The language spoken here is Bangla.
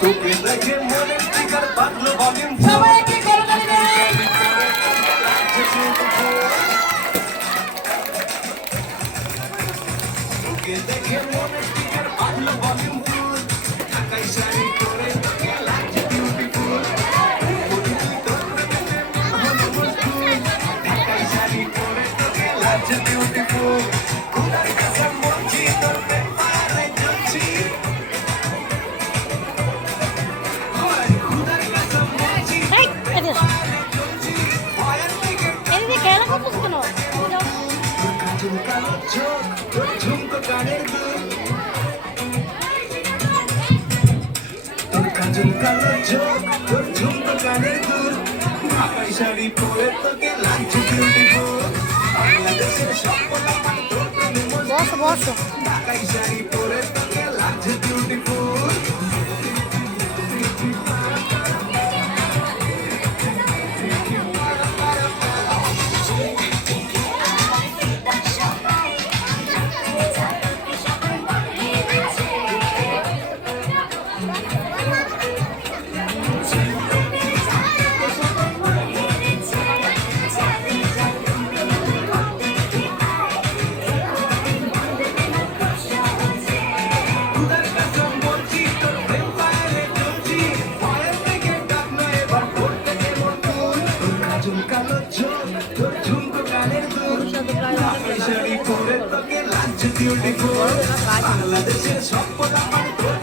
তোকে দেখে মনে টিকার বাঁধলো ভলিউম সবাই কি করতালি দেন তোকে দেখে মনে টিকার বাঁধলো ভলিউম ফুল ঢাকাই শাড়ি পরে তোকে লাগছে বিউটিফুল ঢাকাই শাড়ি পরে তোকে লাগছে বিউটিফুল খুদার কাছে বলছি তোর ব্যাপারে জানছি খুদার কাছে বলছি এই এদিকে কেন করছিস কেন কাজল কালো চোখ তোর ঝুমকো কানের দুল তোর কাজল কালো চোখ তোর ঝুমকো কানের দুল ঢাকাই শাড়ি পরে তোকে লাগছে বিউটিফুল বাংলাদেশের সব পোলাপান তোর প্রেমে মজা বসো বসো ঢাকাই শাড়ি পরে তোকে লাগছে বিউটিফুল খুদার কাছে বলছি তোর প্রেম পায়ে চলছি ভয়ের থেকে ডাক নয় এবার পড়তে কেমন ফুল তোর কাজল কালো চোখ তোর ঝুমকো কানের দুল ঢাকাই শাড়ি পরে তোকে লাগছে বিউটিফুল বাংলাদেশের সব পোলাপান তোর